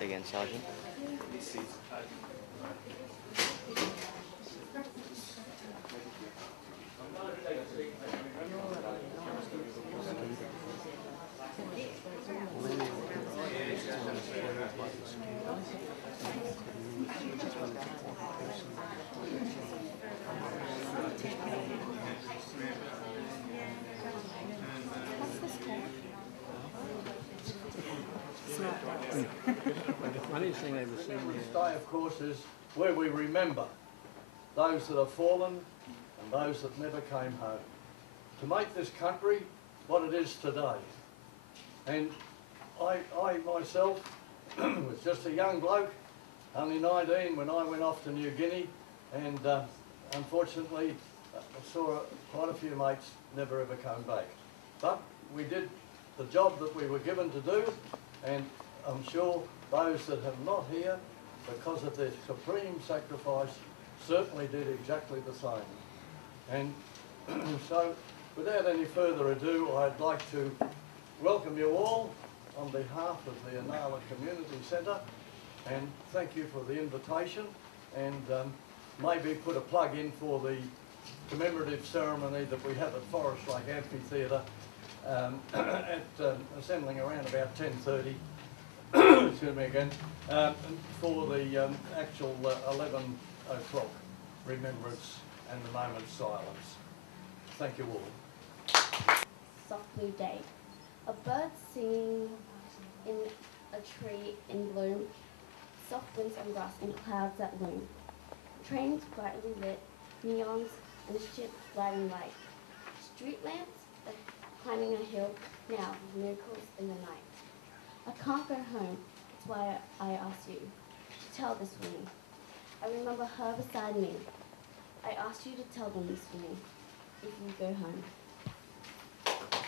Again, Sergeant. The funniest thing I've ever seen Remembrance Day, of course, is where we remember those that have fallen and those that never came home, to make this country what it is today. And I myself was just a young bloke, only 19 when I went off to New Guinea, and unfortunately I saw quite a few mates never ever come back. But we did the job that we were given to do, and I'm sure those that have not here, because of their supreme sacrifice, certainly did exactly the same. And so, without any further ado, I'd like to welcome you all on behalf of the Inala Community Centre, and thank you for the invitation, and maybe put a plug in for the commemorative ceremony that we have at Forest Lake Amphitheatre assembling around about 10:30. Excuse me again, for the actual 11 o'clock remembrance and the moment's silence. Thank you all. Soft blue day. A bird singing in a tree in bloom, soft winds on grass and clouds that loom. Trains brightly lit, neons and ships gliding light. Street lamps climbing a hill, now miracles in the night. I can't go home, that's why I asked you to tell this for me. I remember her beside me. I asked you to tell them this for me, if you go home.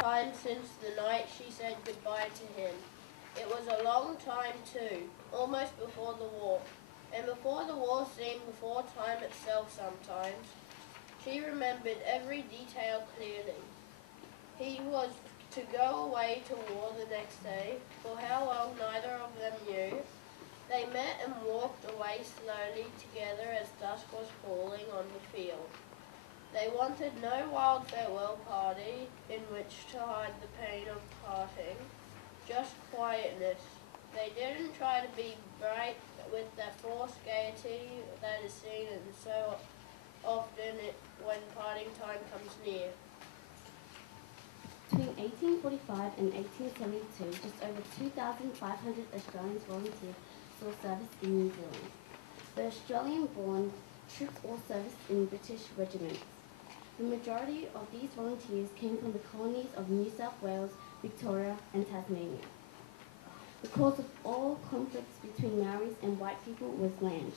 Time since the night she said goodbye to him. It was a long time too, almost before the war. And before the war seemed before time itself sometimes. She remembered every detail clearly. He was to go away to war the next day, for how long neither of them knew. They met and walked away slowly together as dusk was falling on the field. They wanted no wild farewell party in which to hide the pain of parting, just quietness. They didn't try to be bright with that forced gaiety that is seen and so often when parting time comes near. Between 1845 and 1872, just over 2,500 Australians volunteered for service in New Zealand. The Australian-born troops all served in British regiments. The majority of these volunteers came from the colonies of New South Wales, Victoria and Tasmania. The cause of all conflicts between Maoris and white people was land.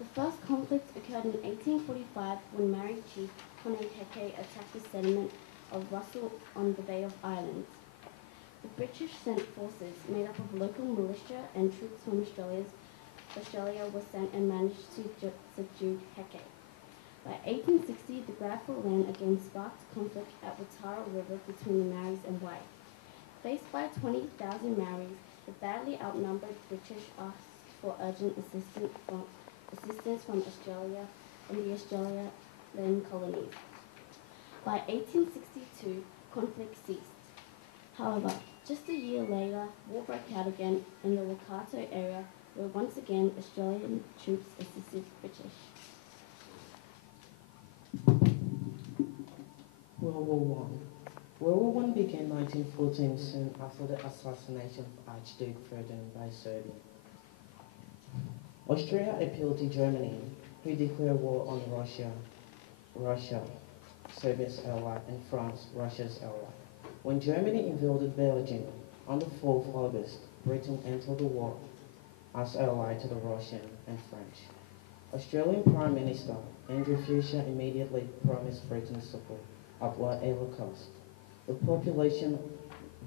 The first conflict occurred in 1845 when Maori chief Kone Heke attacked the settlement of Russell on the Bay of Islands. The British sent forces made up of local militia and troops from Australia were sent and managed to subdue Heke. By 1860, the grab for land again sparked conflict at Watara River between the Maoris and whites. Faced by 20,000 Maoris, the badly outnumbered British asked for urgent assistance from Australia and the Australian colonies. By 1862, conflict ceased. However, just a year later, war broke out again in the Waikato area, where once again Australian troops assisted British. World War One. World War One began 1914, soon after the assassination of Archduke Ferdinand by Serbia. Austria appealed to Germany, who declared war on Russia, Serbia's ally, and France, Russia's ally. When Germany invaded Belgium on the 4th of August, Britain entered the war as ally to the Russian and French. Australian Prime Minister Andrew Fisher immediately promised Britain's support at whatever cost. The population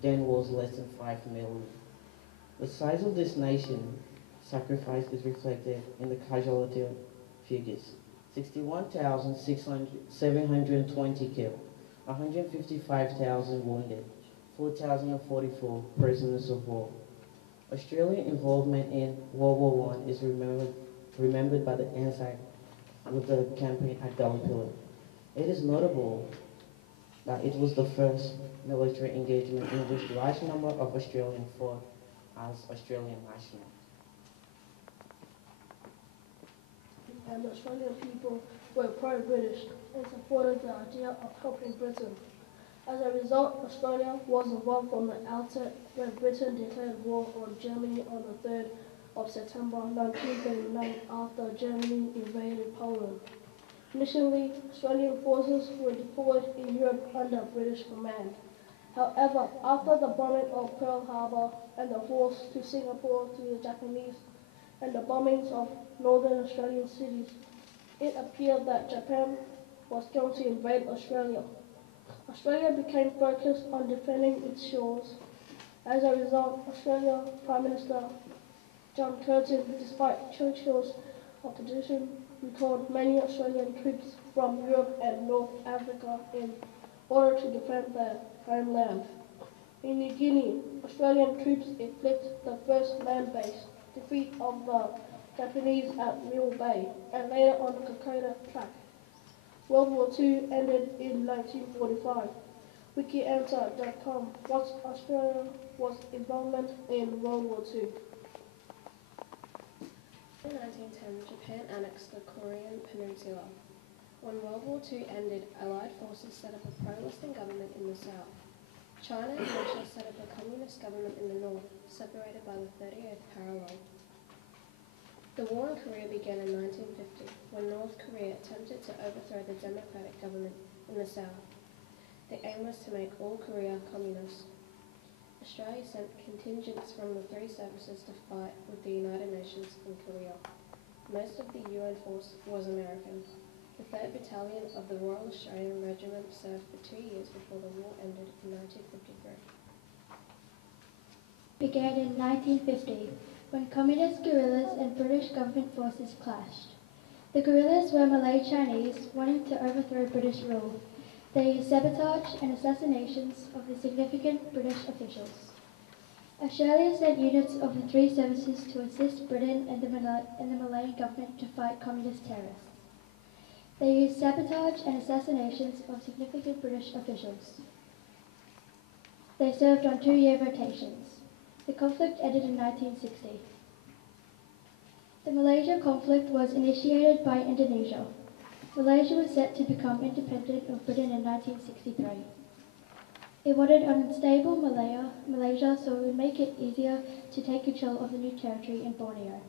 then was less than 5 million. The size of this nation sacrifice is reflected in the casualty figures. 61,720 killed, 155,000 wounded, 4,044 prisoners of war. Australian involvement in World War I is remembered by the Anzac with the campaign at Gallipoli. It is notable that it was the first military engagement in which large number of Australians fought as Australian nationals. And the Australian people were pro-British and supported the idea of helping Britain. As a result, Australia was involved from the outset when Britain declared war on Germany on the 3rd of September 1939 after Germany invaded Poland. Initially, Australian forces were deployed in Europe under British command. However, after the bombing of Pearl Harbor and the force to Singapore to the Japanese and the bombings of northern Australian cities, it appeared that Japan was going to invade Australia. Australia became focused on defending its shores. As a result, Australia Prime Minister John Curtin, despite Churchill's opposition, recalled many Australian troops from Europe and North Africa in order to defend their homeland. In New Guinea, Australian troops inflicted the first land-based defeat of the Japanese at Mill Bay and later on the Kokoda Track. World War II ended in 1945. WikiAnswer.com. What's Australia's involvement in World War II? In 1910, Japan annexed the Korean peninsula. When World War II ended, Allied forces set up a pro-Western government in the south. China and Russia set up a communist government in the north, separated by the 38th parallel. The war in Korea began in 1950, when North Korea attempted to overthrow the democratic government in the south. The aim was to make all Korea communist. Australia sent contingents from the three services to fight with the United Nations in Korea. Most of the UN force was American. The 3rd Battalion of the Royal Australian Regiment served for 2 years before the war ended in 1953. Began in 1950, when communist guerrillas and British government forces clashed. The guerrillas were Malay Chinese wanting to overthrow British rule. They used sabotage and assassinations of the significant British officials. Australia sent units of the three services to assist Britain and the Malay government to fight communist terrorists. They used sabotage and assassinations of significant British officials. They served on 2-year rotations. The conflict ended in 1960. The Malaysia conflict was initiated by Indonesia. Malaysia was set to become independent of Britain in 1963. It wanted an unstable Malaysia, so it would make it easier to take control of the new territory in Borneo.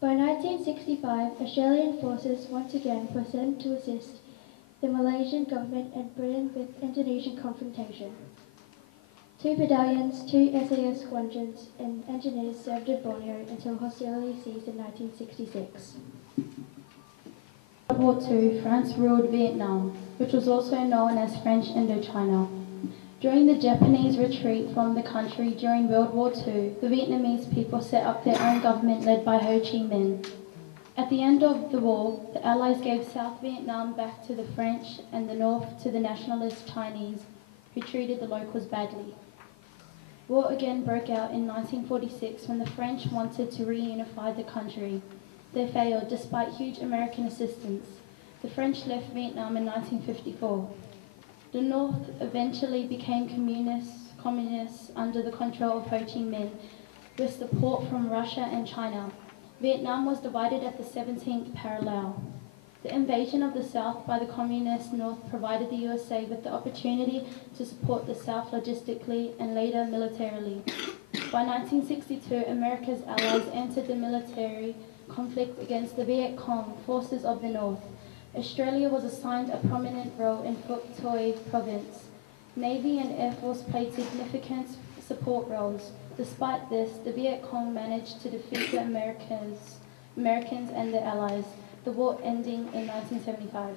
By 1965, Australian forces once again were sent to assist the Malaysian government and Britain with Indonesian confrontation. 2 battalions, 2 SAS squadrons, and engineers served in Borneo until hostility ceased in 1966. World War II, France ruled Vietnam, which was also known as French Indochina. During the Japanese retreat from the country during World War II, the Vietnamese people set up their own government led by Ho Chi Minh. At the end of the war, the Allies gave South Vietnam back to the French and the North to the nationalist Chinese, who treated the locals badly. War again broke out in 1946 when the French wanted to reunify the country. They failed despite huge American assistance. The French left Vietnam in 1954. The North eventually became communists under the control of Ho Chi Minh, with support from Russia and China. Vietnam was divided at the 17th parallel. The invasion of the South by the communist North provided the USA with the opportunity to support the South logistically and later militarily. By 1962, America's allies entered the military conflict against the Viet Cong forces of the North. Australia was assigned a prominent role in Phuoc Toi province. Navy and Air Force played significant support roles. Despite this, the Viet Cong managed to defeat the Americans and their allies, the war ending in 1975.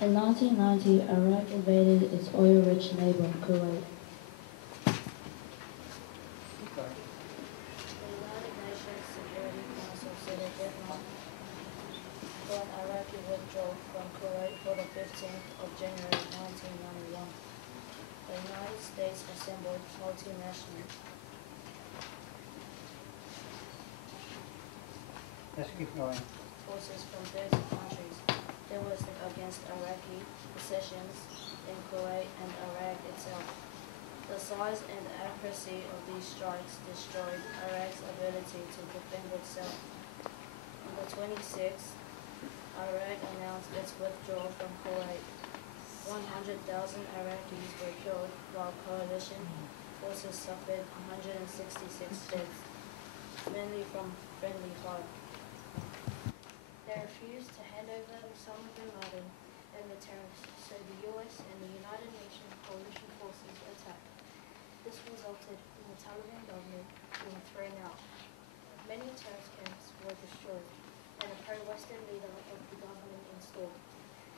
In 1990, Iraq invaded its oil-rich neighbor, Kuwait. The United Nations Security Council said it did not want Iraqi withdrawal from Kuwait for the 15th of January 1991. United States assembled multinational. Let's keep going. Forces from 30 countries. They were against Iraqi possessions in Kuwait and Iraq itself. The size and accuracy of these strikes destroyed Iraq's ability to defend itself. On the 26th, Iraq announced its withdrawal from Kuwait. 100,000 Iraqis were killed, while coalition forces suffered 166 deaths, mainly from friendly fire. They refused to hand over Osama bin Laden and the terrorists, so the US and the United Nations coalition forces attacked. This resulted in the Taliban government being thrown out. Many terrorist camps were destroyed, and a pro-Western leader of the government installed.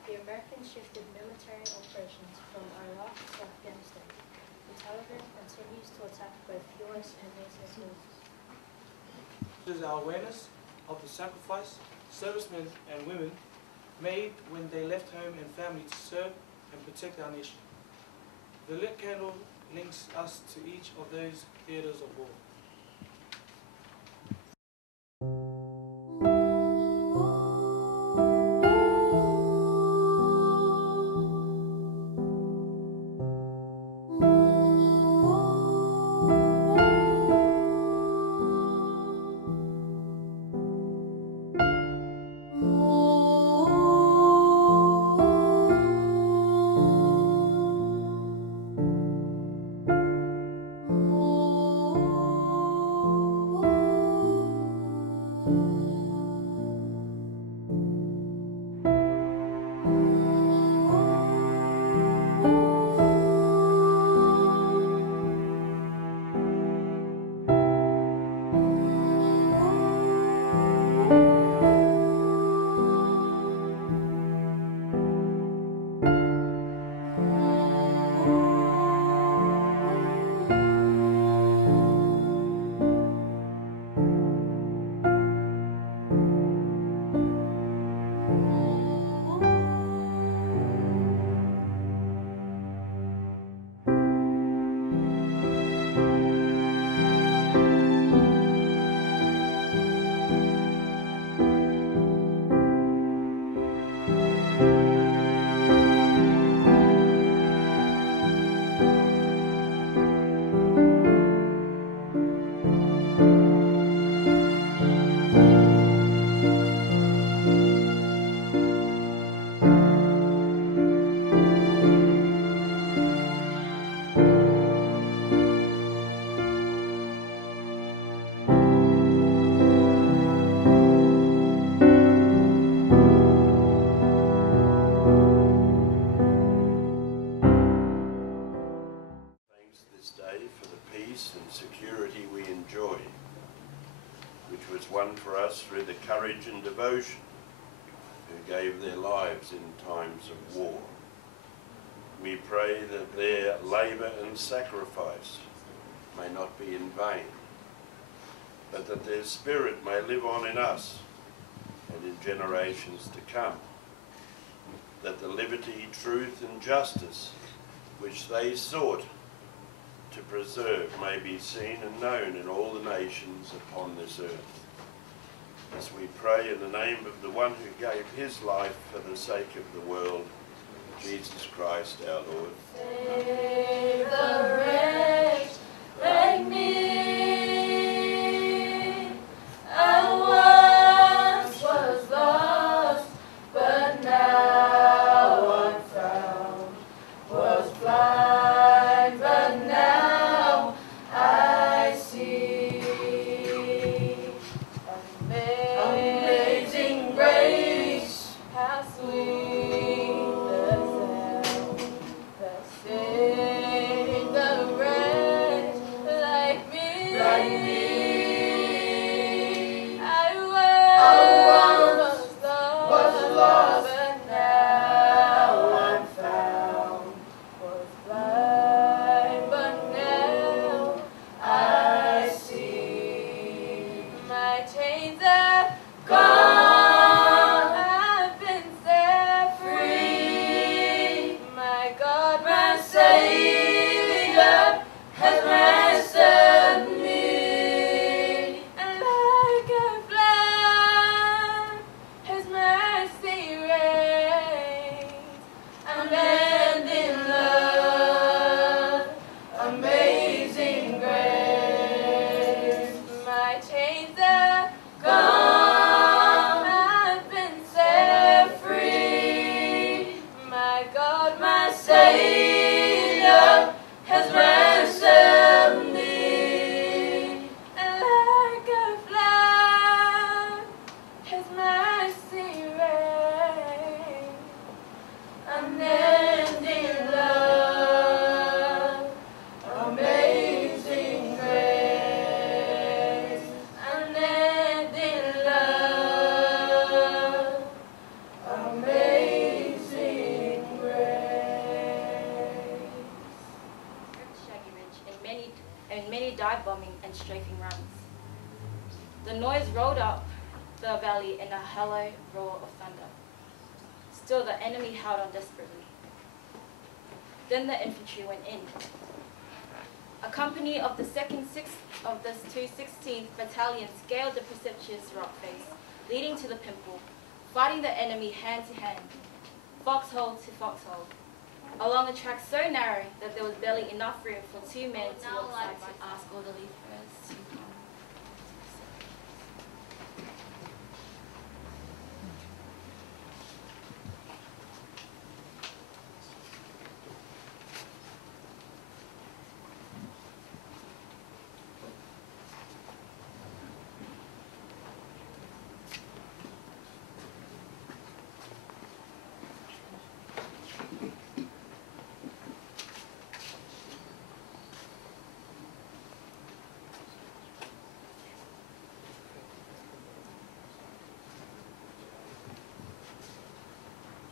The Americans shifted military operations from Iraq to Afghanistan. The Taliban continues to attack both US and NATO forces. It is our awareness of the sacrifice servicemen and women made when they left home and family to serve and protect our nation. The lit candle links us to each of those theatres of war. won for us through the courage and devotion who gave their lives in times of war. We pray that their labour and sacrifice may not be in vain, but that their spirit may live on in us and in generations to come, that the liberty, truth and justice which they sought to preserve may be seen and known in all the nations upon this earth. As we pray in the name of the one who gave his life for the sake of the world, Jesus Christ our Lord. Save the wretch like me. I once was lost, but now I'm found. Was blind, but now I see. Amazing grace, how sweet the sound that saved the wretch like dive bombing and strafing runs. The noise rolled up the valley in a hollow roar of thunder. Still the enemy held on desperately. Then the infantry went in. A company of the 216th Battalion scaled the precipitous rock face, leading to the pimple, fighting the enemy hand to hand, foxhole to foxhole, along a track so narrow that there was barely enough room for two men to walk side to ask orderly first to come.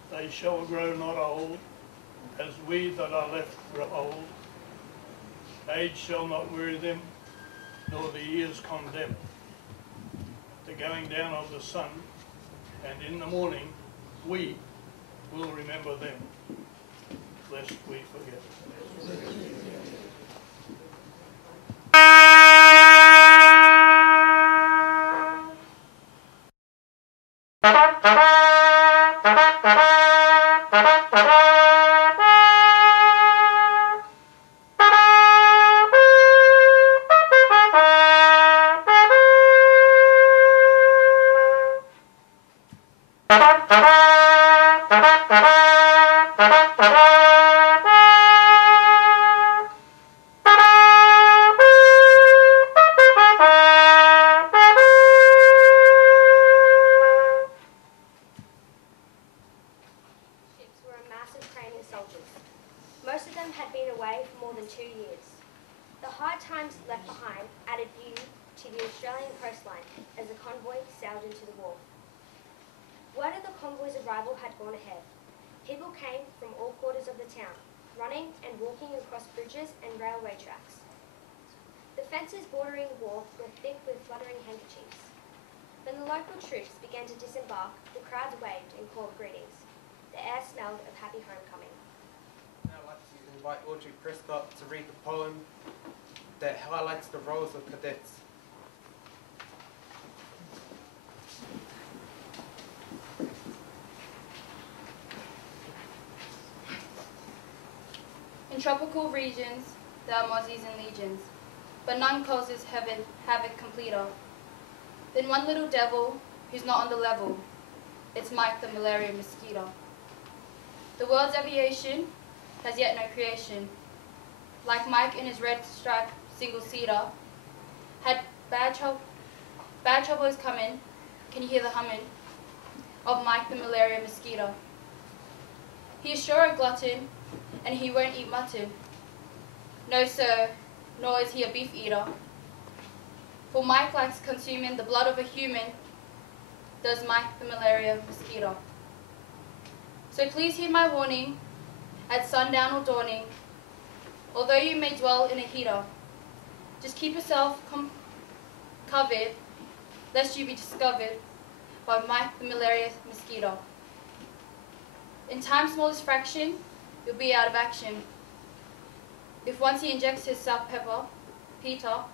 They shall grow not old, as we that are left grow old. Age shall not weary them, nor the years condemn. The going down of the sun, and in the morning we will remember them, lest we forget. Most of them had been away for more than 2 years. The hard times left behind added view to the Australian coastline as the convoy sailed into the wharf. Word of the convoy's arrival had gone ahead. People came from all quarters of the town, running and walking across bridges and railway tracks. The fences bordering the wharf were thick with fluttering handkerchiefs. When the local troops began to disembark, the crowds waved and called greetings. The air smelled of happy homecoming. Now I'd like to invite Audrey Prescott to read the poem that highlights the roles of cadets. In tropical regions, there are mozzies and legions, but none causes havoc completer. Then one little devil who's not on the level, it's Mike the malaria mosquito. The world's aviation has yet no creation. Like Mike in his red striped single-seater, had bad trouble is coming, can you hear the humming of Mike the malaria mosquito? He is sure a glutton, and he won't eat mutton. No sir, nor is he a beef eater. For Mike likes consuming the blood of a human, does Mike the malaria mosquito. So please heed my warning, at sundown or dawning, although you may dwell in a heater, just keep yourself covered, lest you be discovered by Mike the malaria mosquito. In time's smallest fraction, you'll be out of action. If once he injects his salt pepper, Peter,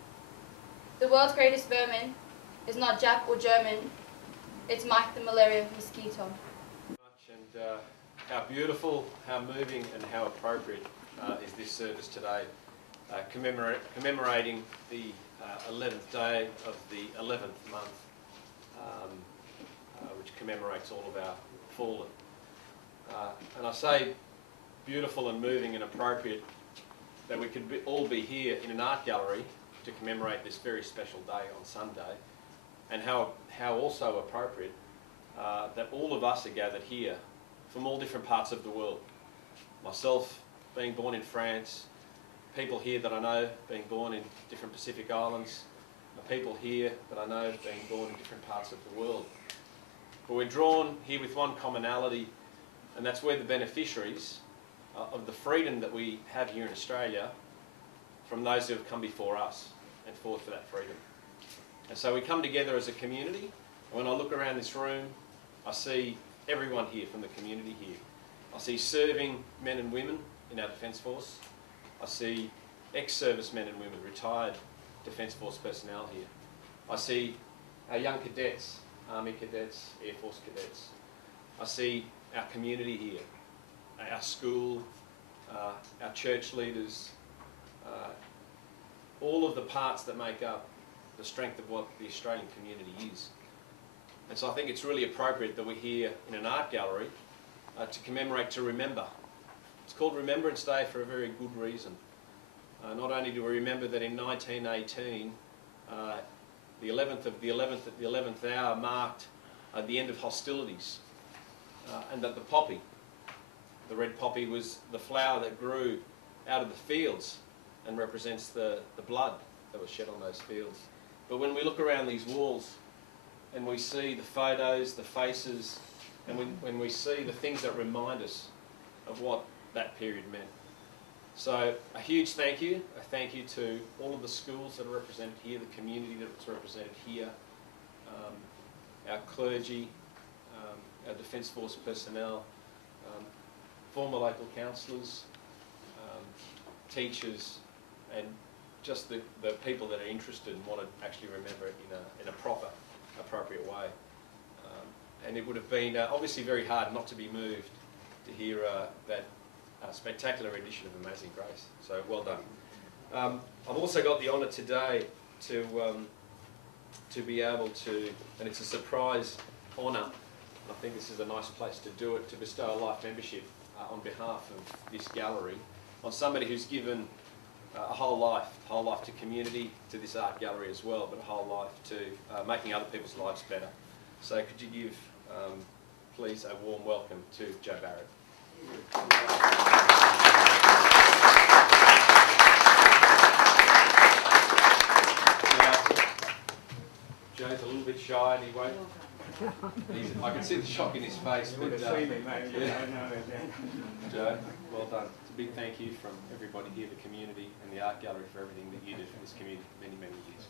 the world's greatest vermin is not Jap or German, it's Mike the malaria mosquito. And how beautiful, how moving and how appropriate is this service today, commemorating the 11th day of the 11th month, which commemorates all of our fallen. And I say beautiful and moving and appropriate that we could all be here in an art gallery to commemorate this very special day on Sunday, and how also appropriate that all of us are gathered here from all different parts of the world. Myself being born in France, people here that I know being born in different Pacific islands, the people here that I know being born in different parts of the world. But we're drawn here with one commonality, and that's we're the beneficiaries of the freedom that we have here in Australia from those who have come before us. and fought for that freedom. And so we come together as a community, and when I look around this room, I see everyone here from the community here. I see serving men and women in our Defence Force. I see ex-servicemen and women, retired Defence Force personnel here. I see our young cadets, Army cadets, Air Force cadets. I see our community here, our school, our church leaders, all of the parts that make up the strength of what the Australian community is. And so I think it's really appropriate that we're here in an art gallery to commemorate, to remember. It's called Remembrance Day for a very good reason. Not only do we remember that in 1918, the 11th hour marked the end of hostilities, and that the poppy, the red poppy, was the flower that grew out of the fields and represents the blood that was shed on those fields. But when we look around these walls and we see the photos, the faces, and when we see the things that remind us of what that period meant. So a huge thank you. A thank you to all of the schools that are represented here, the community that's represented here, our clergy, our Defence Force personnel, former local councillors, teachers, and just the people that are interested and want to actually remember it in a proper, appropriate way. And it would have been obviously very hard not to be moved to hear that spectacular edition of Amazing Grace. So well done. I've also got the honour today to be able to, and it's a surprise honour, I think this is a nice place to do it, to bestow a life membership on behalf of this gallery on somebody who's given a whole life to community, to this art gallery as well, but a whole life to making other people's lives better. So could you give, please, a warm welcome to Joe Barrett. Joe's a little bit shy and he won't. I can see the shock in his face. But, Joe, well done. It's a big thank you from everybody here, the community and the art gallery, for everything that you did for this community for many, many years.